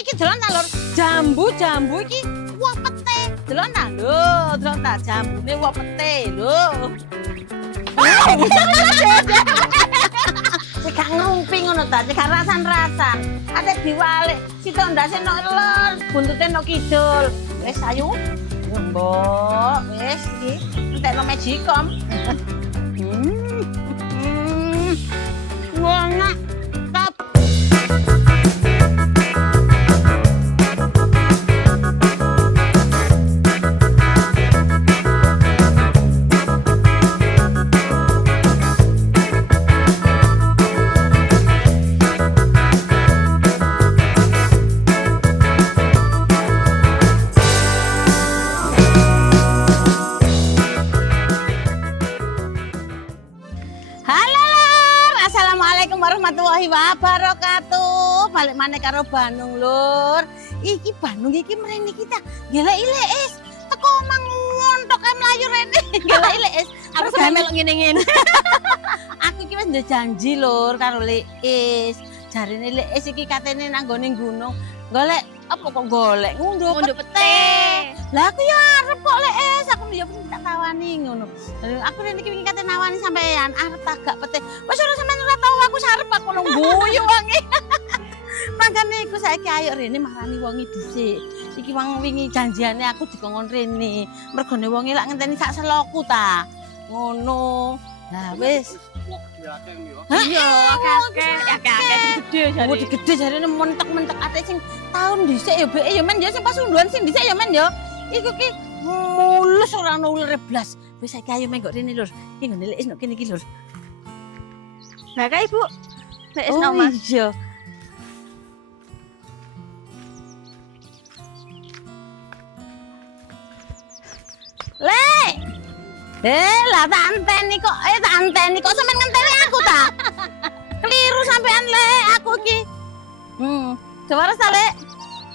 iki delok ta lur, jambu iki wah pete. Delok ta? Lho, delok ta jambune wah pete. Lho. Cek gak ngumpi ngono ta, cek rasan-rasan. Ate diwalik, sitok ndase nok lor, buntute nok kidul. Wis ayo. Yo mbok, wis iki entekno Magicom. Enak. Top. Warahmatullahi wabarakatuh. Balik maneh karo Bandung lur. Iki Bandung iki mrene kita geleki lees. Teko omang ngontok mlayu rene. Geleki lees. Aku sampe melok ngene-ngene. Aku iki wis ndek janji lur karo lees. Jarine lees iki katene nang gone gunung. Golek apa kok golek ngunduh pete. Lah aku yo arep kok lees. Aku yo tak tawani ngono. Aku rene iki kate nawani sampean arep tagak pete. Wis ora sampean ora tau aku sarep aku nang guyu wangi. Mangkane iku saiki ayo rene marani wongi dhisik. Iki wong wingi janjiane aku dikongkon rene. Mergone wongi lak ngenteni sak seloku ta. Ngono. Lah wis. Iya, akeh-akeh gede jare. Oh, gede jarene mentek-mentek ate sing taun dhisik ya beke ya men ya sing pas unduhan sing dhisik ya men ya. Iku ki mulus ora ono ulere blas. Wis saiki ayo menggok rene lur. Iki nggone lek nok kene iki lur. Lah kae Ibu. Nek wis Oh nang Mas. iya. Lek. Lah tak anteni kok. Tak anteni kok sampean ngenteni aku ta. Keliru sampean Lek, aku iki. Jawara ta Lek?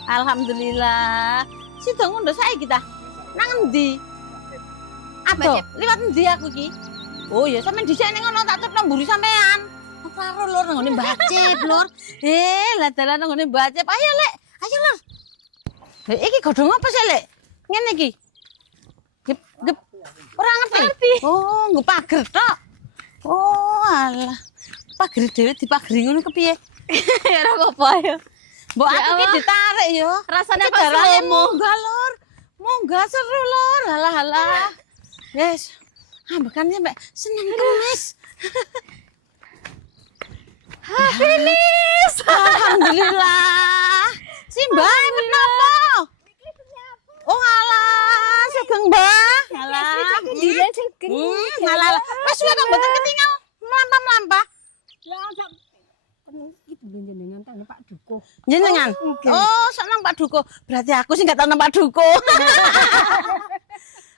Alhamdulillah. Sida ngono saiki ta. Nang endi? Aduh, liwat endi aku iki? Oh ya sampean dhisik ning ngono tak tutno mburi sampean. Karo lur nang ngene Mbacip lur. Lah dalan nang ngene Mbacip. Ayo Lek, ayo lur. Iki godhong apa sih Lek? Ngene iki. Gep ora ngerti. Oh, nggo pager tok. Oh, alah. Pager dhewe dipageri ngono kepiye? Ya ora apa-apa ya. Mbok aku iki ditarik ya. Rasane kok Carane selomo. munggah lur. Munggah seru lur. Halah. Yes. Ambekan sampe seneng kemis. Finish. Alhamdulillah. Si Mbah menapa? Oh alah, sugeng Mbah. Alah. Dile sugeng. Alah. Wes suwe kok mboten ketinggal mlampah-mlampah. Lah sak iki jenengan tang Pak Dukuh. Jenengan. Oh, sok nang Pak Duko. Berarti aku sing gak tau nang Pak Duko.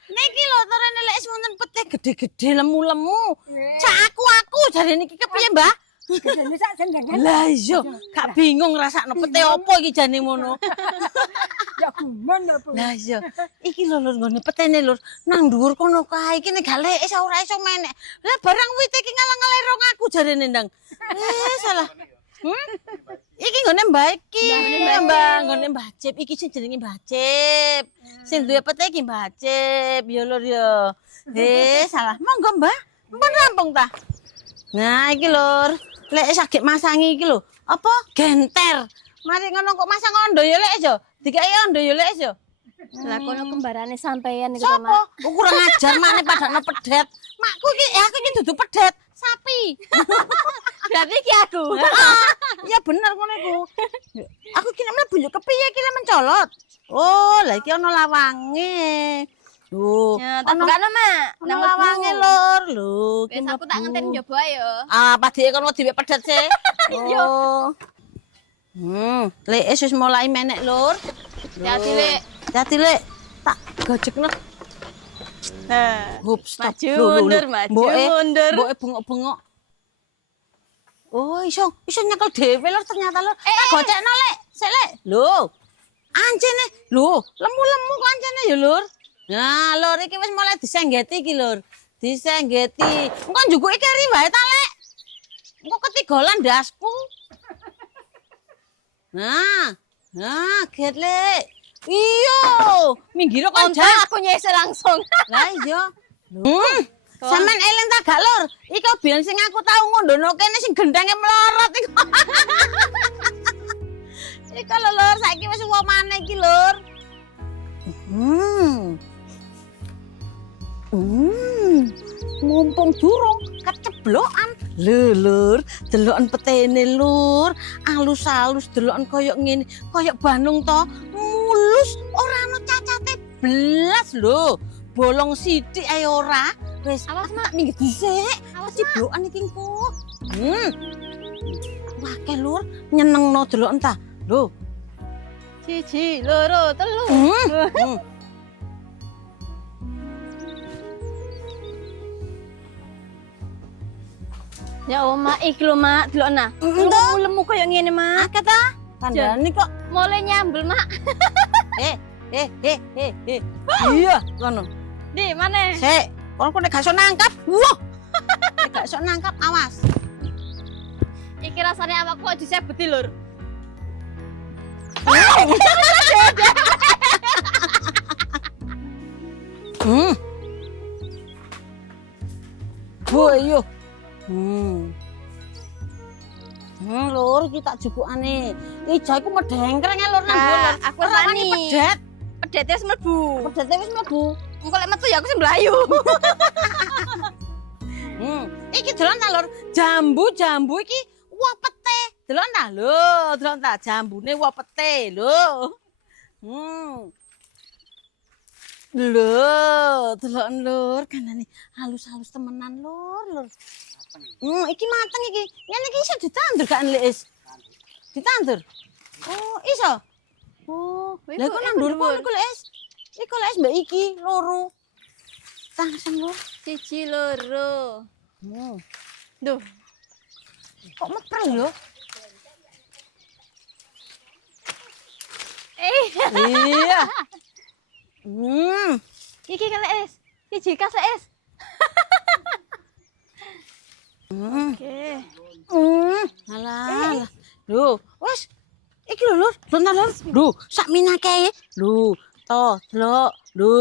Niki lho terene lek wonten pete gede-gede lemu-lemu. Cak aku jare niki kepiye, Mbah? Gedene sak jenengan. Lah iya, gak bingung ngrasakno pete opo iki jane ngono. Ya gumun apa. Lah iya, iki lho lur nggone petene lur nang dhuwur kono kae iki nek galek ora iso menek. Lah barang wit iki ngalang-alirong aku jarene ndang. Salah. Iki nggone Mbah iki. Mbah nggone Mbacip iki sing jenenge Mbacip. Sing duwe pete iki Mbacip ya lur ya. Salah. Monggo Mbah. Mpun rampung ta? Nah, iki lur. Lek saged masangi iki lho. Apa? Genter. Mari ngono kok masang ondo ya lek yo. Dikai ondo ya lek yo. Lah kono kembarane sampean iku Sopo? Mak. Kurang ajar maneh padakno pedet. Makku iki aku iki dudu pedet, sapi. Berarti iki aku. Ya bener ngono iku. Aku ki nek mlebu yo kepiye iki lek mencolot. Oh, lah iki ana lawange. Duh, Ya, tak bukane Mak. ana lawange lur. Lho, Wis aku tak ngenteni njoba ya. Ah, padhe kon wedi pedet sih. Oh. Lek wis mulai menek lur. Hati Lek. Hati Lek. Tak gojekno. Nah. Hop, stop. Maju mundur, maju mundur. Mboke bengok-bengok. Oh, iso nyekel dhewe lur ternyata lur. Gocekno Lek. Sik Lek. Lho. Ancene. Lho, lemu-lemu kok ancene ya lur. Nah, lur iki wis mulai disenggeti iki lur. Disenggeti. Engko njukuki keri wae ta Lek. Engko ketigolan dasku. Nah, Nah, get le. Iyo, minggir kok Untung aku nyese langsung. Lah iya. Sampeyan eling ta gak lur? Iku biyen sing aku tau ngondono kene sing gendenge melorot iku. Iku lho lur, saiki wis uwo maneh iki lur. Mumpung durung keceblokan. Lur, deloken petene lur. Alus-alus deloken koyo ngene, koyo Bandung to. Mulus ora ono cacate blas lho. Bolong sithik ae ora. Wis, Awas, tak minggir dhisik. Awas, Ciblokan iki engko. Wah, ke lur, nyenengno deloken ta. Lho. 1, 2, 3. Ya oma iki lho mak, delokna. Lemu koyo ngene mak. Akeh ta? Kandhane kok. Mulai nyambel mak. Iya, kono. Di mana? Sik, kono nek gak iso nangkap. Wah. Nek gak iso nangkap, awas. Iki rasane awakku kok disebeti lur. Bu ayo. Lur, iki tak jupukane. Ija iku medengkreng lur nang dhuwur. Aku wani. Pedet. Pedete wis mlebu. Pedete wis mlebu. Engko lek metu ya aku sing mlayu. Iki delon ta lur, jambu iki wopete. Delon ta lho, delon ta jambune wopete lho. Lho, delok lur, kanane halus-halus temenan lur. Iki mateng iki. Ngene iki iso ditandur gak Lis? Ditandur. Oh, iso. Oh, lha kok nang dhuwur iku Lis. Iku Lis mbak iki loro. Langsung lur. 1, 2. Duh, Kok meprel lho? Iya. iki kelek es. Siji kasek es. Oke. Alah. Lho, wis. Iki lho lur, bentar lur. Lho, sak minake. Lho, to, delok. Lho,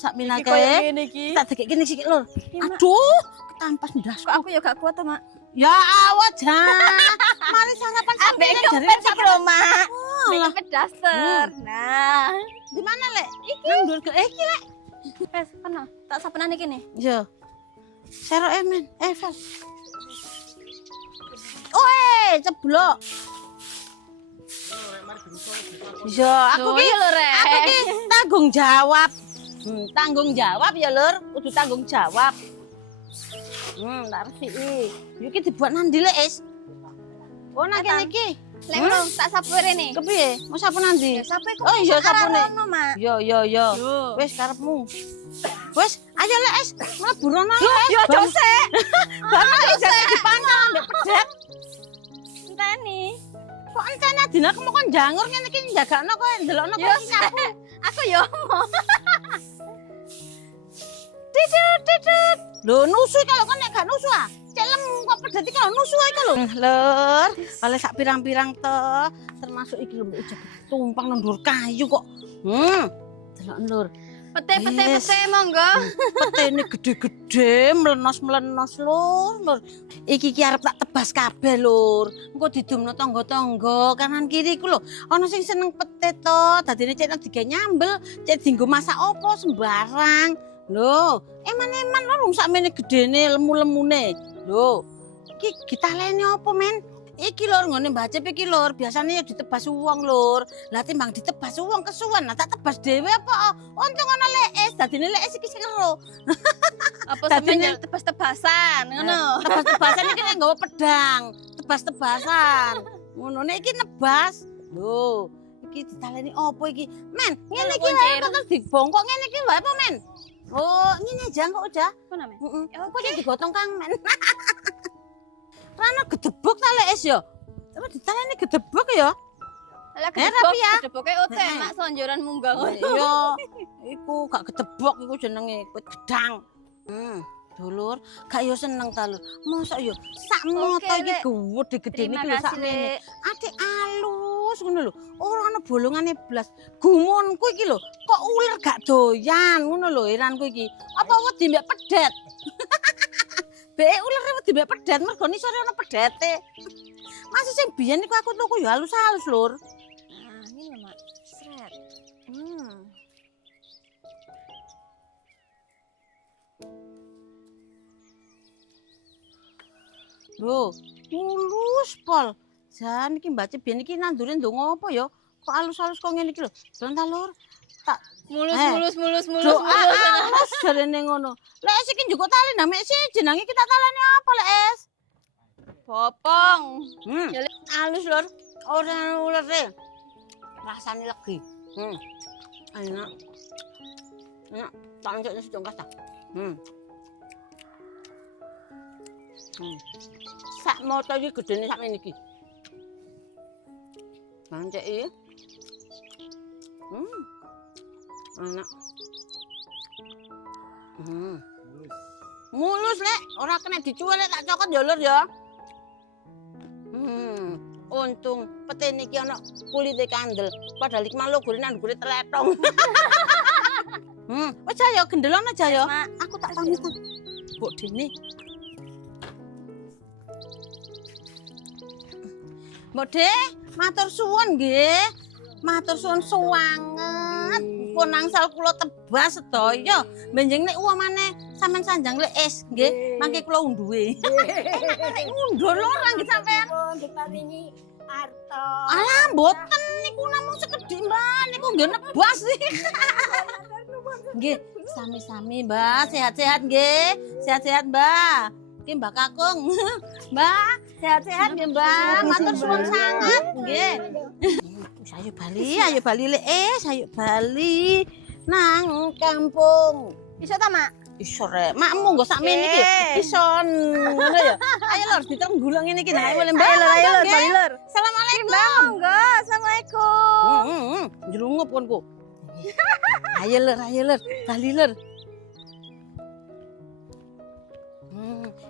sak minake. Koyo ngene iki. Tak dekek kene sik lur. Aduh, ketampas ndas. Kok aku ya gak kuat to, Mak. Ya awak jan. Mari sarapan sampe jare iki lho, Mak. Lah, Nyepet daster. Nah, di mana lek? Iki nang dhuwur iki lek. wes kono. Tak sapenane kene. Yo. Serok men, Vel. Oe, ceblok. Yo, aku ki lho, Rek. aku ki tanggung jawab. Tanggung jawab ya, Lur. Kudu tanggung jawab. Tak resiki. Yo ki dibuat nang ndi lek, Is? Oh, nang kene iki. Lek ngono tak sapu rene. Kepiye? Mau sapu nang ndi? Sapu iku. Oh, iya sapune. Mak. Yo. Wis karepmu. Wis, ayo lek Es, mlebu rono. Yo jose. Karena ijane dipangan ambek pedet. Enteni. Kok encene dina aku mau kon jangur ngene iki njagakno kowe ndelokno Yo, kowe nyapu. aku yo mau. Tidit. Lho nusu kalau kon nek gak nusu ah. Celem kok pedet iki kalau nusu iku lho. Lur, oleh sak pirang-pirang to, termasuk iki lho mbok ijak tumpang nang dhuwur kayu kok. Delok Lur. Pete monggo. Petene gede-gede, melenos-melenos lur. Iki ki arep tak tebas kabeh lur. Engko didumno tangga-tangga kanan kiri iku lho. Ana sing seneng pete to, dadine cek digawe nyambel, cek dienggo masak opo sembarang. Lho, eman-eman lho sakmene gedene lemu-lemune. Lho, iki ditaleni opo men? Iki lur ngene mbacep iki lur, biasane ya ditebas wong lur. Lah timbang ditebas wong kesuwen, nah tak tebas dhewe apa? Untung ana lees, dadine lees iki sing ero. Apa sampeyan tebas-tebasan ngono. Tebas-tebasan iki nek nggawa pedang, tebas-tebasan. Ngono nek iki nebas. Lho, iki ditaleni opo iki? Men, ngene iki wae terus dibongkok ngene iki wae apa men? Oh, ngene aja kok udah. Apa namanya? Heeh. Kok jadi digotong Kang men. Rana gedebok ta lek Es ya? Apa ditaleni gedebok ya? Lah rapi ya. gedeboke ote mak sonjoran munggah ngono. Iya. Iku gak gedebok iku jenenge kuit gedang. Dulur, gak yo seneng ta lur. Mosok yo sak moto iki gede-gedene iki lho sakmene. Adik alus halus ngono lho. Ora ana bolongane blas. Gumunku iki lho, kok ular gak doyan ngono lho heranku iki. Apa wedi mbek pedet? Be ular wedi mbek pedet mergo nisore ana pedete. Masih sing biyen iku aku tuku ya halus-halus, Lur. Nah, ini lho, Mak. Sret. Lho, mulus pol. Jan iki Mbak Cibian iki nandure ndonga apa ya? Kok halus-halus kok ngene iki lho. Delon ta, Lur? Tak Mulus. doa halus jarene ngono. Lek es iki njukuk tali nang mek siji nang iki tak taleni apa lek es? Popong. Halus, Lur. Ora ulere. Rasane legi. Enak. Enak. Tak njokne sedongkas ta. Sak moto iki gedene sak ngene iki. Manceki. Enak. Mulus lek, ora kena dicuwel lek tak cokot ya Lur ya. Untung petene iki ana kulite kandel. Padahal iki malu gorene nang gure teletong. Wis ayo gendelon aja ya. Aku tak pamit. Mbok Dene. Mbok De, matur suwun nggih. Matur suwun suwanget. Pun angsal kula tebas sedaya. Benjing nek uwamane sampean sanjang lek es nggih, mangke kula unduhe. Nek unduh lho ora nggih sampean. Diparingi arta. Alah mboten niku namung sekedhik Mbak, niku nggih nebas. Nggih, sami-sami Mbak, sehat-sehat nggih. Sehat-sehat Mbak. Ki Mbak Kakung. Mbak, sehat-sehat nggih Mbak. Matur suwun sanget nggih. Ayo bali lek ayo bali nang kampung. Iso ta, Mak? Iso rek, makmu nggo sak men iki. Iso ngono ya. Ayo Lur, diterenggulang ngene iki. Ayo Mbak. Ayo Lur, bali Lur. Assalamualaikum. Monggo, Assalamualaikum. Njrungup konku. Ayo Lur, bali Lur.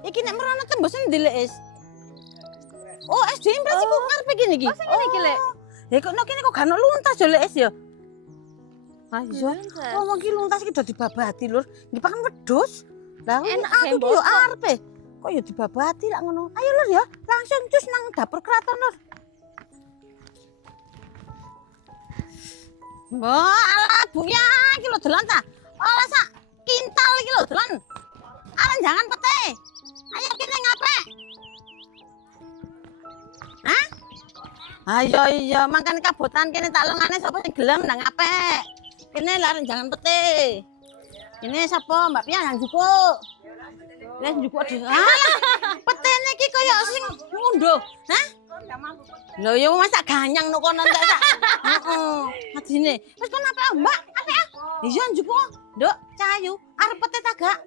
Iki nek merono tembus endi lek es? Oh, es dimpres iku ngarepe kene iki. Oh, sing ngene iki lek. Ya kok kene kok gak ono luntas yo lek es ya. Ayo. Oh, wong ki luntas iki do dibabati, Lur. Nggih pakan wedhus. Lah enak aku ki yo arepe. Kok yo dibabati lak ngono. Ayo Lur ya, langsung cus nang dapur keraton, Lur. Mbok, alah Bu ya, iki lho delon ta. Olah sak kintal iki lho delon. Aran jangan pete. Ayo kene ngape? Hah? Ayo iya, mangkane kabotan kene tak lengane sapa sing gelem ndang apik. Kene laren jangan pete. Ini sapa Mbak Pia yang jupuk. Wis njupuk dhewe. Petene iki kaya sing ngunduh. Hah? Lho ya masak ganyang no kono entek sak. Heeh. Adine. Wis kon apik Mbak? Apik ah. Iya njupuk. Nduk, cahayu. Arep pete ta gak?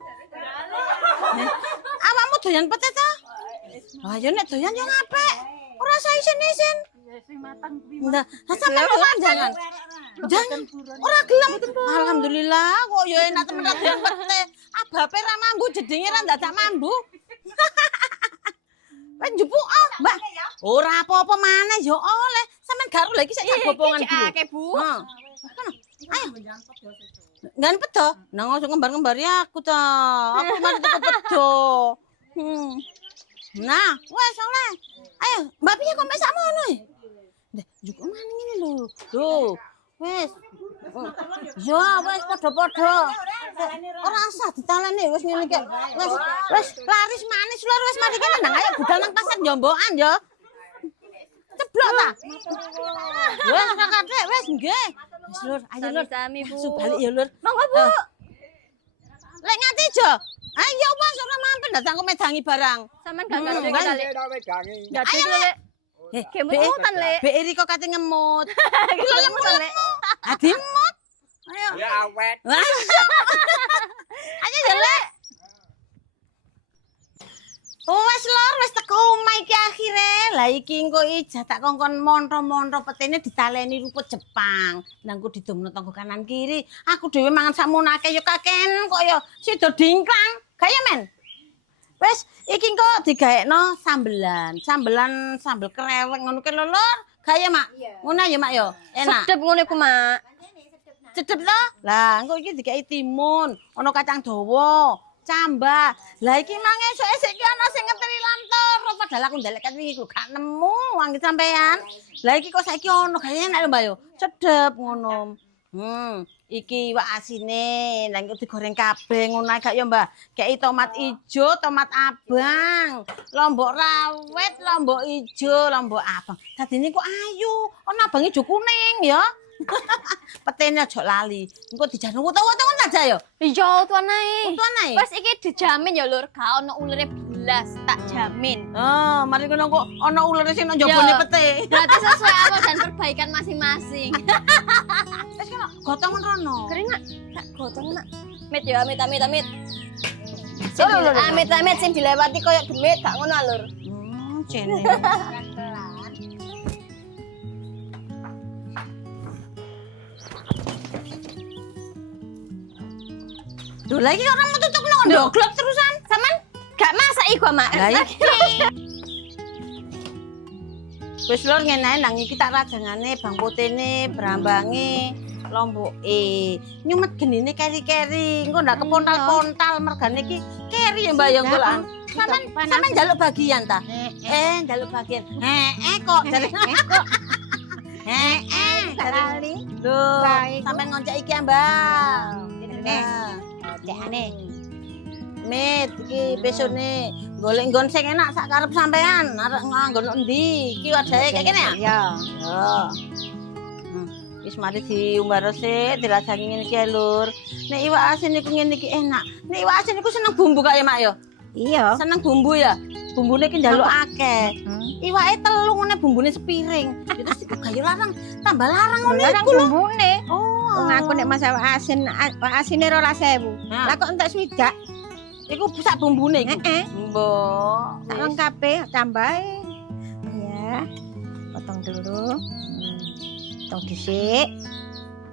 Awakmu doyan pete ta? Ah ya nek doyan yo apik. Ora usah isin-isin. Nah, sampeyan ora jangan. Jangan. Ora gelem. Alhamdulillah kok ya enak temen doyan pete. Abape ra mambu jedinge ra dadak mambu. Wis njupuk Mbak. Ora apa-apa maneh ya oleh. Sampeyan gak lagi sak bopongan iki. Akeh, Bu. Heeh. Ayo. Ngan pedo. Nang ojo ngembar-ngembari aku ta. Aku mari tuku pedo. Nah, wes oleh. Ayo, Mbak Pia kok mek sakmono e? Ndek, njuk maning ngene lho. Lho, wes. Ya, wes padha-padha. Ora usah ditaleni wis ngene iki. Wes laris manis lur wis mari kene nang ayo budal nang pasar Njombokan ya. Ceblok ta? Wes kakadek wes nggih. Wis lur, ayo lur. Sami, Bu. Subalik ya lur. Monggo, Bu. Lek nganti jo. Ayo wes ora mampir datang kok medangi barang. Sampean gak gak kali. Gak Ayo, Lek. Kemutan, Lek. Be Eri kok kate ngemut. Lho Kemutan, Lek. Adi mut. Ayo. Ya awet. Ayo ya Lek. Oh wes lor wis teko omah iki akhire. Lah iki engko ijah tak kongkon monto-monto petene ditaleni rumput Jepang. Lah engko didomno tanggo kanan kiri. Aku dhewe mangan sakmono akeh ya kaken kok ya sida dingklang. Gaya men. Wes iki engko digaekno sambelan. Sambel kerewek ngono ki lho lor. Kaya mak. Ngono ya mak yo. Enak. Sedep ngono iku, Mak. Cedep to? Lah, engko iki dikai timun, ana kacang dawa, cambah. Lah iki mang esuk-esuk iki ana sing ngeteri lantor, padahal aku ndelek iki gak nemu wong sampean. Lah iki kok saiki ana gawe enak lho Mbak yo. Cedep ngono. Iki iwak asine, lah engko digoreng kabeh ngono ae gak ya Mbak. Kei tomat ijo, tomat abang, lombok rawit, lombok ijo, lombok abang. Dadine kok ayu, ana abang ijo kuning ya. Petene aja lali. Engko dijanung utawa-utawa aja ya. Iya, tuan ae. Tuan ae. Wes iki dijamin ya, Lur, gak ono ulere belas, tak jamin. Oh, mari ngono kok ana ulere sing nang njabane Yo. pete. Berarti sesuai amal dan perbaikan masing-masing. Wis kena gotong rono. Keren nak, tak gotong nak. Amit ya, amit. Lho. Amit sing dilewati koyo demit, gak ngono Lur. Jene. Duh, lagi orang mau tutup nondoglok terusan. Saman gak masak iku, Mak. Lah iki. Wis lur ngene nang iki tak rajangane bang putene, brambange, lomboke. Nyumet genine keri-keri. Engko ndak kepontal-pontal mergane iki keri ya Mbak ya engko lah. Sampeyan njaluk bagian ta? Njaluk bagian. Kok jare kok. Lali. Lho, sampeyan ngoncek iki ya Mbak. Cekane. Mit iki besone golek nggon sing enak sak karep sampean. Arek nganggon endi? Iki wadahe kaya kene ya? Iya. Yo. Wis mari diumbar resik, dirajangi ngene iki Lur. Nek iwak asin iku ngene iki enak. Nek iwak asin iku seneng bumbu kaya Mak yo. Iya. Seneng bumbu ya. Bumbune iki njaluk akeh. Iwake telu ngene bumbune sepiring. Terus iku gayo larang, tambah larang ngono iku lho. Bumbune. Oh, Aku nek masak asin, asine 12.000. Lah kok entek swidak? iku sak bumbune iku. Mbok. Tak lengkape tambahe. Ya. Potong dulu. Potong dhisik.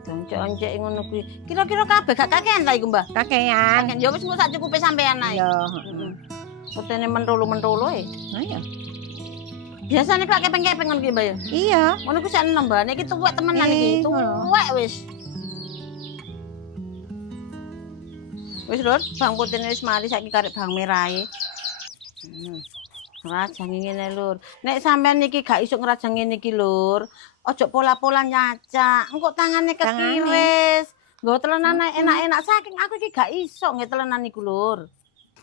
Oncek-oncek ngono kuwi. Kira-kira kabeh gak kakean ta iku, Mbah? Kakean. Kakean ya wis engko sak cukupe sampean ae. Yo. Potene mentulu-mentulu e. Ayo. Biasane kok kepeng-kepeng ngono ki, Mbah ya. Iya. Ngono ku sak enom, Mbah. Niki tuwek temenan iki. Tuwek wis. Wis Lur, bang putine wis mari saiki karek bang merahe. Rajangi ngene Lur. Nek sampean niki gak iso ngrajang ngene iki Lur, ojo pola-pola nyacak. Engko tangane kekiris. Nggo telenan enak-enak saking aku iki gak iso nggih telenan iku Lur.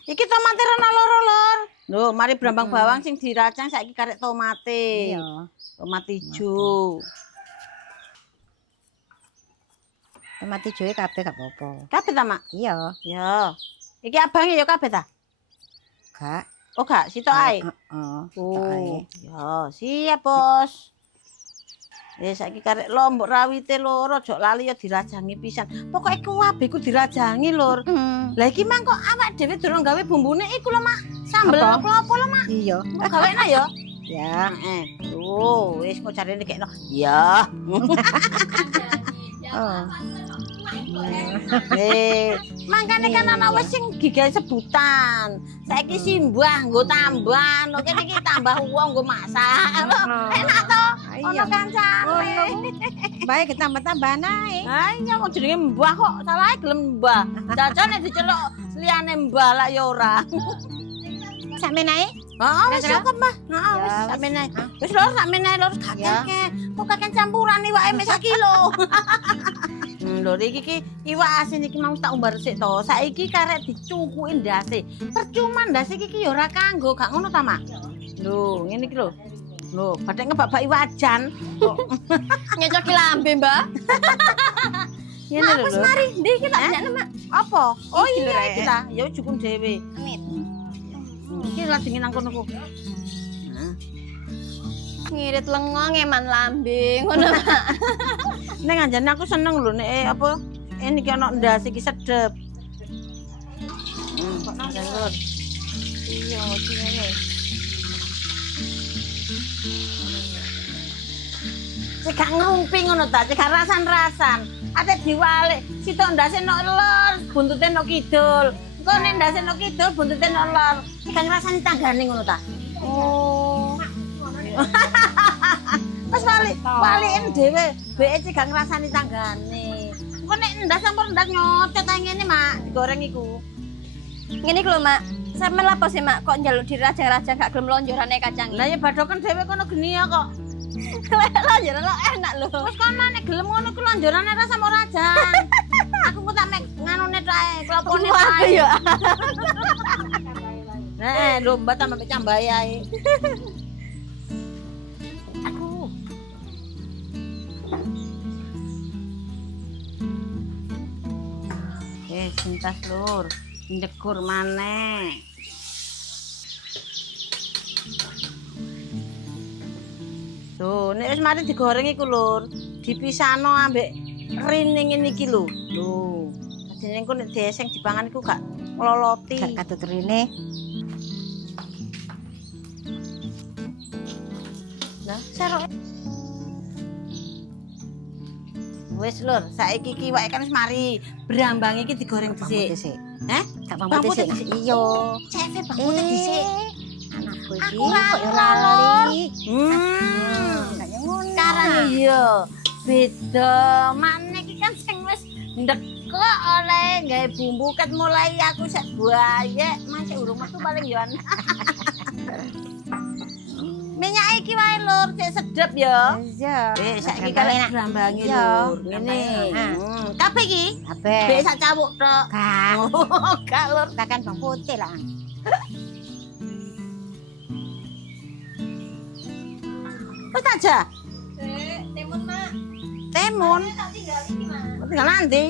Iki tomate rena loro Lur. Lho, mari brambang bawang sing diracang saiki karek tomate. Iya. Tomat ijo. Tomat ijoe kabeh gak apa-apa. Kabeh ta, Mak? Iya. Ya. Iki abange ya kabeh ta? Gak. Oh, gak, sitok ae. Heeh. Oh, ya, siap, Bos. Saiki karek lombok rawite loro, aja lali ya dirajangi pisan. Pokoke kuwabe ku dirajangi, Lur. Lah iki mang kok awak dhewe durung gawe bumbune iku lho, Mak. Sambel apa lho, Mak? Iya. Kok gawena ya? Ya. Heeh. Tuh, wis kok jarene kekno. Ya. Oh. Mangkane kan ana wis sing digawe sebutan. Saiki simbah nggo tambah, kene iki tambah wong nggo masak. Enak to? Ono kancane. Baik tambah-tambah nae. Ha iya kok jenenge mbah kok salahe gelem mbah. Jajane diceluk liyane mbah lak ya ora. Sak menae? Heeh wis cukup Mbah. Heeh wis sak menae. Wis lho sak menae lho gak kakek. Kok kakek campuran iwake mek sak kilo. Lho iki iwak asin iki mau tak umbar sik to. Saiki karek dicukuki ndase. Percuma ndase iki ya ora kanggo, gak ngono ta, Mak? Lho, ngene iki lho. Lho, bathek ngebak-bak iwajan. Nyocoki lambe, Mbak. Ngene lho. Wis mari, ndi iki tak jenenge, Mak. Apa? Oh Iki lho, iya Rek. iki ta. Ya cukup dhewe. Amit. Iki lagi nang kono ku. Ngirit lengo ngeman lambe ngono, Mak. Nek anjane aku seneng lho nek apa ini iki ana ndas iki sedep. Kok nang Lur. Iya, iki ngene. Cek gak ngumpi ngono ta, cek gak rasan-rasan. Ate diwalik, sitok ndase nok lor, buntute nok kidul. Engko nek ndase nok kidul, buntute nok lor. Cek gak ngrasani tanggane ngono ta. Oh. Wis waliin dhewe, beke iki gak ngrasani tanggane. Kok nek ndas sampun ndas nyocot ae ngene, Mak, digoreng iku. Ngene iki lho, Mak. Sampeyan lapo sih, Mak? Kok njaluk dirajang-rajang gak gelem lonjorane kacang? Lah ya badoken dhewe kono geni ya kok. Lonjoran lo enak lho. Wis kono nek gelem ngono ku lonjorane rasa mau rajang. Aku ku tak mek nganune tok ae, klopone Aku ae. ya. Lomba tambah mek cambai ae. Aku. Cintas lur, ndekur maneh. Tuh, nek wis mari digoreng iku lur, dipisahno ambek rining ngene iki lho. Lho, dene engko nek deseng dipangan iku gak ngloloti. Gak katut rene. Lah, serok. Wis lur, saiki iki wae kan wis mari. Brambang iki digoreng dhisik. Heh? Gak bang putih sik. Iya. Cefe bang putih dhisik. Anakku iki Aku kok yo ora, lali. Kayak ngono. Karane iya. Beda. Maneh iki kan sing wis ndekok oleh gawe bumbu ket mulai aku sak buaya, masih urung metu paling yo. Minyak iki wae lur, sik sedep ya. Iya. Saiki kalih brambangi lur. Ngene. Kabeh iki? Kabeh. Bek sak cawuk tok. Gak. Gak lur. Kakan bang putih lah. Wis aja. Timun, Mak. Timun. Tak tinggal iki, Mak. Tinggal nanti.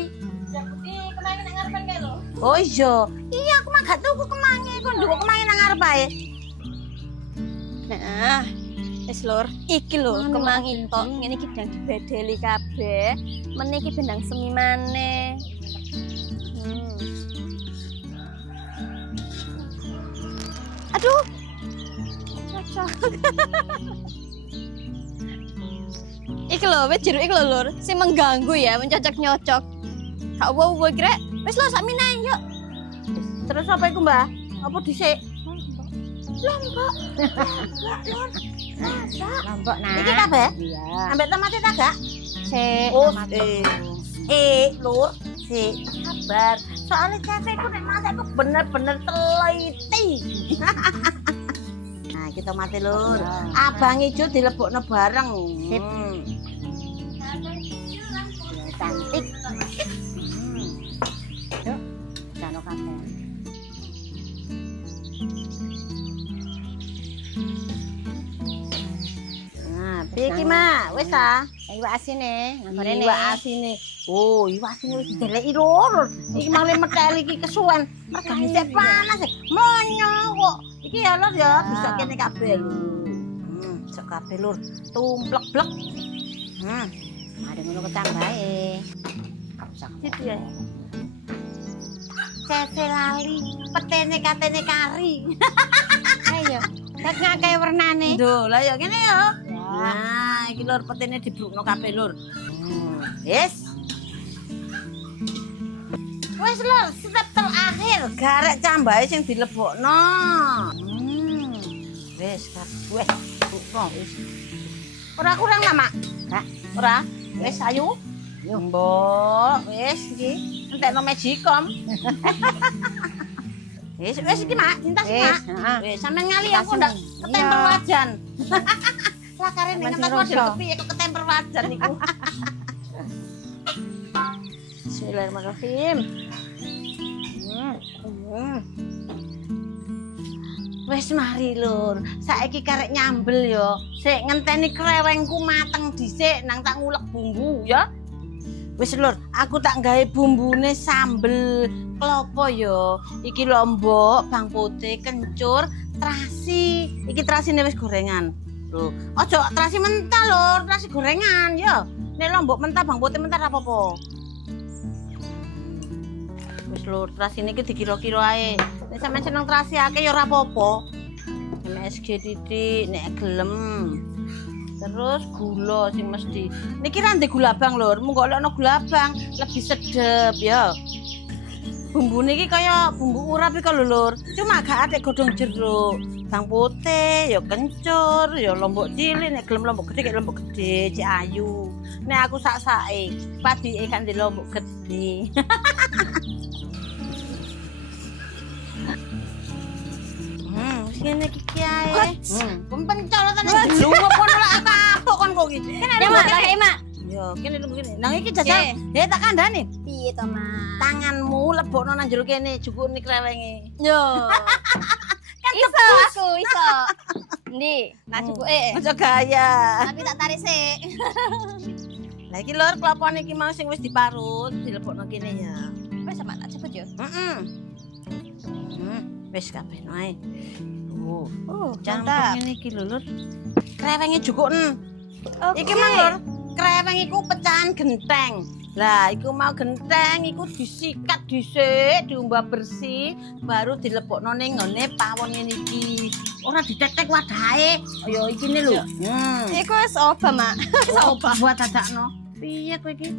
Jadi kemarin nang ngarepan kae lho. Oh iya. Iya aku mah gak tuku kemangi, kok nduk kemangi nang ngarep ae. Nah, wis lur, iki lho kemang entok ngene iki ndang dibedeli kabeh. Meniki bendang semi maneh. Aduh. Cocok. Iki lho, wis jeruk iki lho lur, sing mengganggu ya, mencocok nyocok. Gak wow-wow grek. Wis lho sak minae yuk. Terus apa iku, Mbah? Apa dhisik? Lombok. Lombok nah. Iki kabeh? Iya. Ambek tomate tak gak? Sik. Oh, tomatku. lur, sik sabar. Soalnya cefeku nek masak iku bener-bener teliti. Nah, kita mati lur. Abang ijo dilebokno bareng. Sip. Cantik. Yuk, jano kabeh. Nah, piye iki, Mak? Wis ta? Iwak asine, nggone Iwak asine. Oh, iwak asine wis dideleki lur. Iki malah meteli iki kesuwen. Mergane sik panas. Monyo kok. Iki ya lur ya, bisa kene kabeh lho. Sok kabeh lur. Tumplek-blek. Ada ngono kecang bae. Gitu ya. Cefe lali, petene katene kari. Ayo, tak ngakeh wernane. Lho, lah ya ngene ya. Ya. Nah, iki lur petene dibrukno kabeh lur. Wis. Wis lur, step terakhir garek cambahe sing dilebokno. Wis, wis, brukno wis. Ora kurang lah, Mak? Gak. Ora. Wis ayo. Yo. Mbok, wis iki entekno magicom. Wis iki Mak, cinta sih Mak. Wis sampean ngali aku ndak ketemper wajan. Lah kare ning ngetes model kepiye kok ketemper wajan iku. Bismillahirrahmanirrahim. Wis mari lur, saiki karek nyambel yo. Sik ngenteni krewengku mateng dhisik nang tak ngulek bumbu ya. Wis lur, aku tak gawe bumbune sambel klopo yo. Iki lombok, bang putih, kencur, terasi. Iki terasine wis gorengan. Lho, aja terasi mentah lur, terasi gorengan yo. Nek lombok mentah, bang putih mentah apa-apa. Wis lur, terasine iki dikira-kira ae. Nek sampeyan seneng terasi akeh ya ora apa-apa. MSG titik nek gelem. Terus gula sing mesti. Niki ra ndek gula abang lur, mung ana gula abang lebih sedep ya. Bumbune iki kaya bumbu urap iki lho lur. Cuma gak ada godhong jeruk. bawang putih, ya kencur, ya lombok cilik, nek gelem lombok gede kayak lombok gede, cek ayu. Nek aku sak-sake, padike kan di lombok gede. Sini kiki ae. Pencolotan iki lunga kono lak kapok kon kok iki. Ya mak, kakek mak. Yo, kene lho kene. Nang iki jajal. Tak kandhani. Piye to mak? Tanganmu lebokno nang jero kene, jukune krewenge. Yo. Kan iso aku, iso. Ndi, tak cukuke. Aja gaya. Tapi tak tarik sik. Lah iki lur klopone iki mau sing wis diparut, dilebokno kene ya. Wes mak tak cepet yo. Heeh. Wis kabeh ae. Oh, Campur ngene iki lho lur. Krewenge jukuken. Oke. Iki mang lur, kreweng iku pecahan genteng. Lah, iku mau genteng iku disikat dhisik, diumbah bersih, baru dilebokno ning ngene pawon ngene iki. Ora ditetek wadahe. Ya iki ne lho. Iku wis oba mak. Wis oba. Buat dadakno. Piye kowe iki?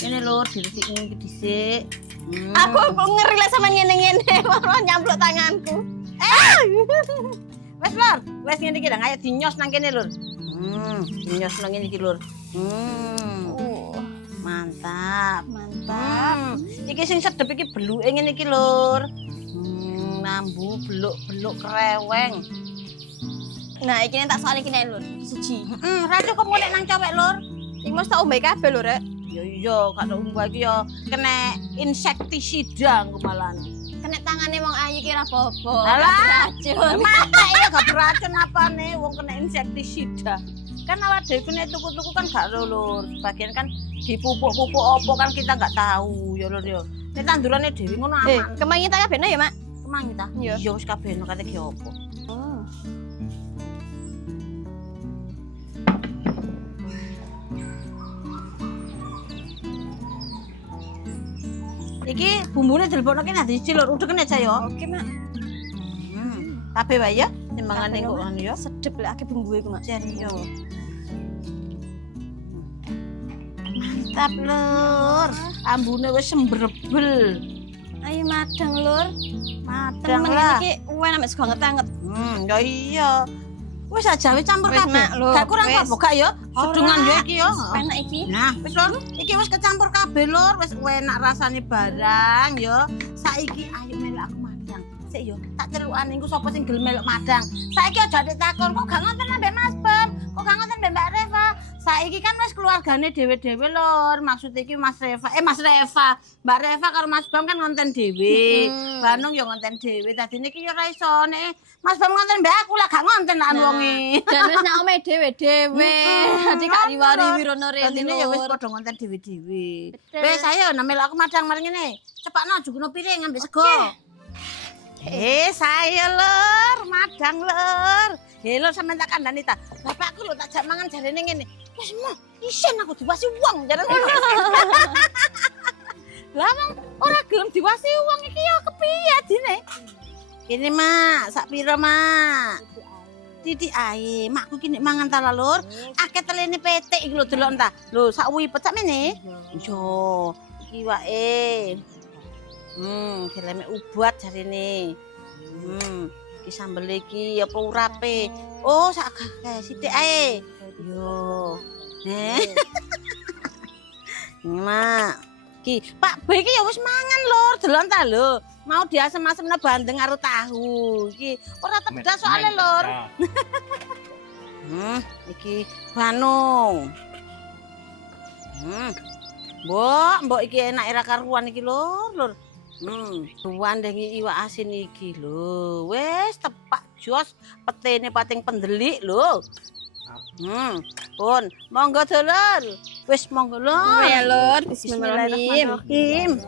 Ngene lho, diresik ngene iki dhisik. Aku ngeri lek sampean ngene-ngene, malah nyampluk tanganku. Wes lur, wes ngene iki ayo dinyos nang kene lur. Dinyos nang ngene iki lur. Mantap. Iki sing sedep iki beluke ngene iki lur. Nambu beluk-beluk kreweng. Nah, iki tak soal iki nek lur, siji. Ra cukup golek nang cowek lur. Iki mesti tak ombe kabeh lur, Rek. Ya iya, gak tau mbak iki ya kena insektisida engko malan. Kena tangane wong ayu ki ra apa-apa. Alah, Racun. mata iya gak beracun apane wong kena insektisida. Kan awak dhewe nek tuku-tuku kan gak lur. Sebagian kan dipupuk-pupuk apa kan kita gak tahu ya lur ya. Nek tandurane dhewe ngono aman. Kemangi tak kabehno ya, Mak? Kemang kita. Iya. Ya wis kabehno kate ki apa. Iki bumbune dilebokno kene ati siji lur, udeken aja ya. Oke, Mak. Kabeh wae ya, timbangane kok anu ya. Sedep lek akeh bumbu iku, Mak. Serius. Mantap lur, ambune wis sembrebel. Ayo madang, Lur. Madang Temen lah. iki enak mek sego anget-anget. Ya iya. Wis aja wis campur Wis, kabeh. Mak, lho. Gak kurang Wis. apa gak ya? Sedungan ya iki ya. Enak iki. Nah, wis lur, iki wis kecampur kabeh lur, wis enak rasane barang ya. Saiki ayo melok aku madang. Sik yo, tak celukane iku sapa sing gelem melok madang. Saiki aja ditakon kok gak ngonten ambek Mas Bam, kok gak ngonten ambek Mbak Reva. Saiki kan wis keluargane dhewe-dhewe lur. Maksud iki Mas Reva, Mas Reva. Mbak Reva karo Mas Bam kan ngonten dhewe. Bandung yo ngonten dhewe. Dadine iki yo ora iso nek Mas Bam ngonten mbak aku lah gak ngonten lan wonge. Dan wis nang omahe dhewe-dhewe. Dadi gak riwari wirono rene. Dadine ya wis padha ngonten dhewe-dhewe. Wis ayo namel aku madang mari ngene. Cepakno jugono piring ngambil sego. Saya lur, madang lur. Lho sampean tak kandhani ta. Bapakku lho tak jak mangan jarene ngene. Wis mah isen aku diwasi wong jarene ngono. Lah wong ora gelem diwasi wong iki ya kepiye dine? Kene mak, sak pira mak? Titik ae, makku ki nek mangan ta lur. Akeh telene petik iki lho delok ta. Lho sak wipet sak mene. Yo, iki wae. Geleme ubat jarene. Iki sambel iki apa urape? Oh, sak akeh sithik ae. Yo. Mak, ki Pak Boy iki ya wis mangan lur, delon ta lho. Mau diasem-asemna bandeng karo tahu. Iki ora tedas soalnya lur. Iki Banung. Mbok iki enak ora karuan iki lur. Ruwandengi iwak asin iki lho. Wis tepak jos petene pating pendelik lho. Pun, monggo dulur. Wis monggo lur. Ya, Lur. Bismillahirrahmanirrahim.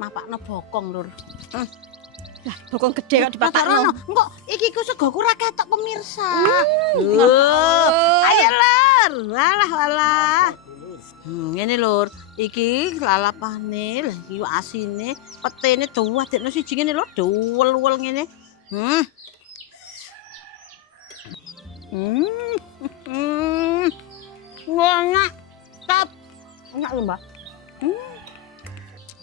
Mapakno bokong lur. Lah, bokong gede kok dipapakno. Engko iki ku segoku ra ketok pemirsa. Ayo lur. Walah. Ngene lur, iki lalapane, lha iki asine, petene duwadekno siji ngene lho, duwel-wel ngene. Enak. Tap. Enak lho, Mbak.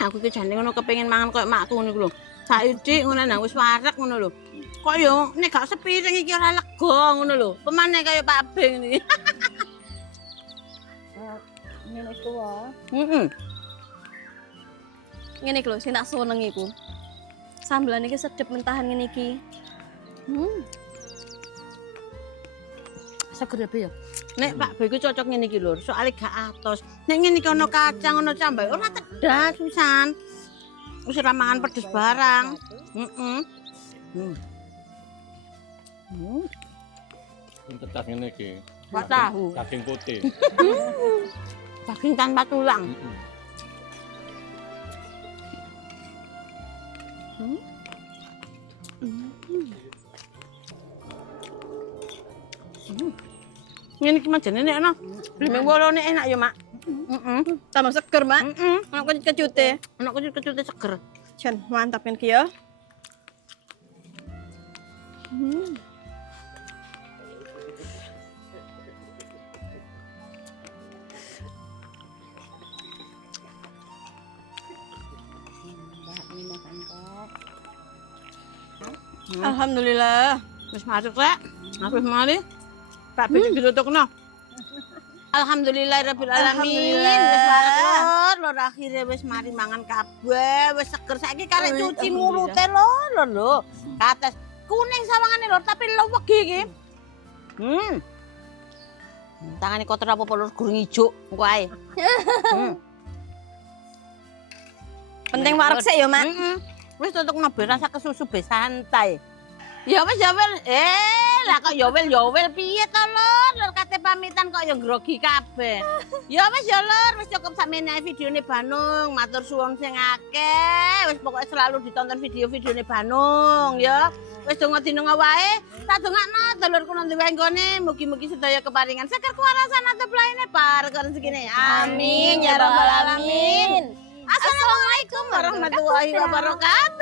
Aku iki jane ngono kepengin mangan koyo makku ngono iku lho. Saiki ngono nang wis wareg ngono lho. Kok yo nek gak sepiring iki ora lega ngono lho. Pemane kaya Pak Beng iki. Ini wis tuwa. Heeh. Ngene iki lho sing tak seneng iku. Sambelan iki sedep mentahan ngene iki. Seger ya. Nek Pak Beng iku cocok ngene iki lho, soalnya gak atos. Nek ngene iki ono kacang, ono cambah, ora tedas pisan. Wis ora mangan pedes barang. Heeh. Tetas ngene iki. Gak tahu. Daging putih. Daging tanpa tulang. Ngene iki majane nek ana. Blimeng wolone enak ya, Mak. Tambah seger, Mak. Heeh. Ono kecut-kecute. Ana kecut-kecute seger. Jan, mantap kan ki ya. Alhamdulillah. Wis masuk rek. Wis mari. Pak Beng ditutupno. Alhamdulillahirabbil alamin. Alhamdulillah. Wis wareg lho akhire wis mari mangan kabeh, wis seger saiki karek cuci mulute lho. Kates kuning sawangane lho tapi lewegi iki. Tangane kotor apa lho gurung ijo engko ae. Penting wareg sik ya, Mak. Wis tutupno be rasa kesusu be santai. Ya wis ya wel. Lah kok ya wel piye to Lur kate pamitan kok ya grogi kabeh. Ya wis ya Lur, wis cukup sakmene ae videone Banung. Matur suwun sing akeh. Wis pokoke selalu ditonton video-videone Banung ya. Wis donga dinenga wae. Tak dongakno dulurku nang duwe nggone, mugi-mugi sedaya keparingan seger kuwarasan atep laine parek rezekine. Amin ya rabbal alamin. Assalamualaikum warahmatullahi wabarakatuh.